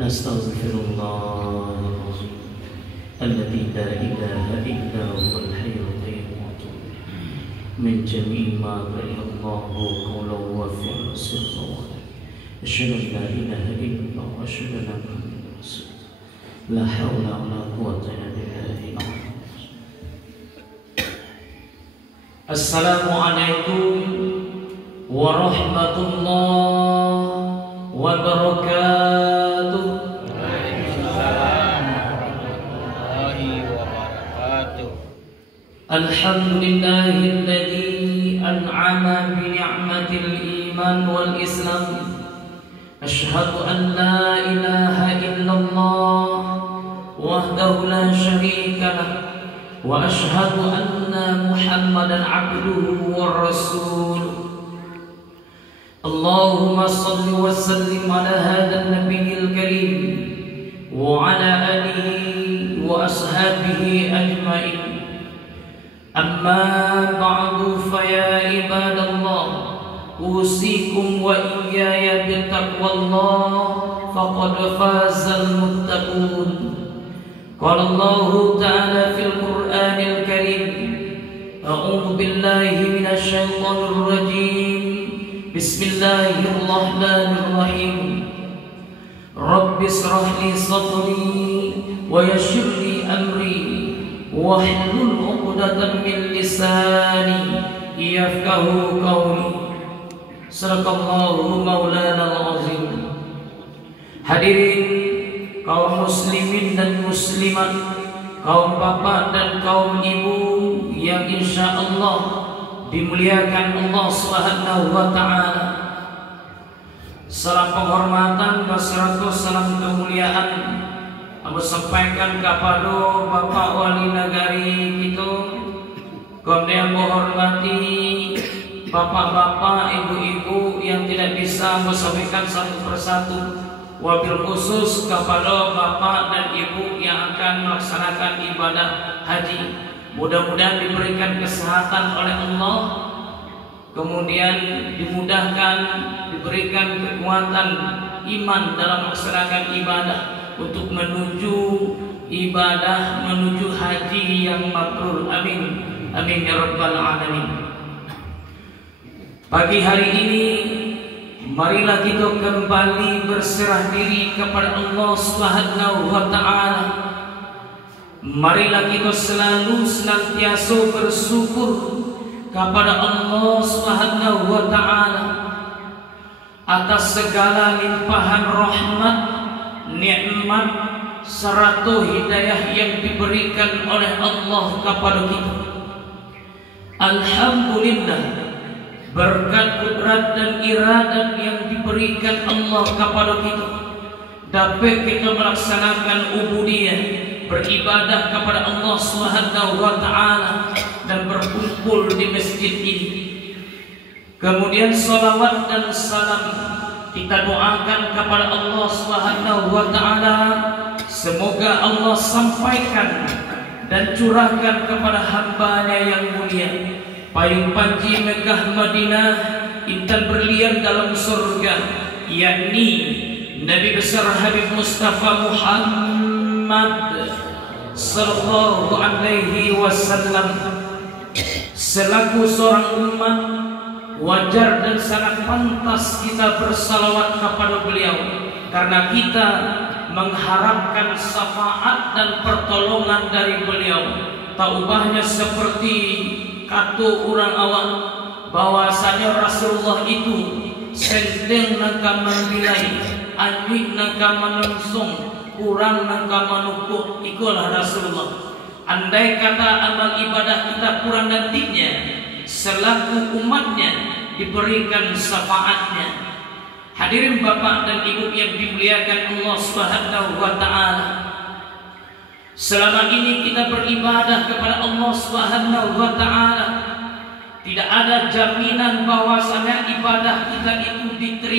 نستغفر الله الذي لا إله إلا هو الحي القيوم من جميع ما كره الله قولا وفعلا سرا أشهد أن لا إله إلا الله وأشهد أن محمدا رسول الله لا حول ولا قوة إلا بالله. Assalamualaikum warahmatullahi wabarakatuh. Waalaikumsalam warahmatullahi wabarakatuh. Alhamdulillahilladzi an'ama bi ni'matil iman wal islam. Asyhadu an la ilaha illallah wahdahu la syarika lah wa asyhadu anna Muhammadan abduhu wa rasuluh. Allahumma salli wa sallim ala hadha an-nabiyil karim wa ala alihi wa ashabihi ajma'in. Amma ba'du fa ya ibadallah usikum wa iyaya bittaqwallah faqad fazal muttaqun. Qala Allah ta'ala fil Qur'anil Karim a'udzu billahi minasy syaithanir rajim. Bismillahirrahmanirrahim. Rabbi shrah li sadri wa yassir li amri wahlul 'uqdatam min lisani yafqahu qawli. Sadaqallahu maulana al-azim. Hadirin kaum muslimin dan muslimat, kaum bapak dan kaum ibu yang insya Allah dimuliakan Allah Subhanahu wa ta'ala. Salam penghormatan beserta salam kemuliaan aku sampaikan kepada Bapak Wali Negari kita, yang menghormati bapak-bapak, ibu-ibu yang tidak bisa menyampaikan satu persatu. Wabil khusus kepada bapak dan ibu yang akan melaksanakan ibadah haji, mudah-mudahan diberikan kesehatan oleh Allah, kemudian dimudahkan, diberikan kekuatan iman dalam melaksanakan ibadah untuk menuju ibadah, menuju haji yang mabrur. Amin, amin ya rabbal alamin. Pagi hari ini marilah kita kembali berserah diri kepada Allah Subhanahu wa ta'ala. Marilah kita selalu senantiasa bersyukur kepada Allah Subhanahu wa ta'ala atas segala limpahan rahmat, nikmat serta hidayah yang diberikan oleh Allah kepada kita. Alhamdulillah, berkat kudrat dan iradat yang diberikan Allah kepada kita, dapat kita melaksanakan ubudiyah, beribadah kepada Allah Subhanahu wa ta'ala dan berkumpul di masjid ini. Kemudian salawat dan salam kita doakan kepada Allah Subhanahu wa ta'ala, semoga Allah sampaikan dan curahkan kepada hamba-Nya yang mulia, payung panji Mekah Madinah, intan berlian dalam surga, yakni Nabi besar Habib Mustafa Muhammad sallallahu alaihi wasallam. Selaku seorang umat, wajar dan sangat pantas kita bersalawat kepada beliau, karena kita mengharapkan syafaat dan pertolongan dari beliau. Tak ubahnya seperti kata orang awam bahwasanya Rasulullah itu senteng nangka membilai, anik nangka menungsung, kurang nangka menukuk. Ikulah Rasulullah. Andai kata amal ibadah kita kurang nantinya, selaku umatnya diberikan syafaatnya. Hadirin bapak dan ibu yang dimuliakan Allah Subhanahu wa ta'ala, selama ini kita beribadah kepada Allah Subhanahu wa ta'ala, tidak ada jaminan bahwasanya ibadah kita itu diterima.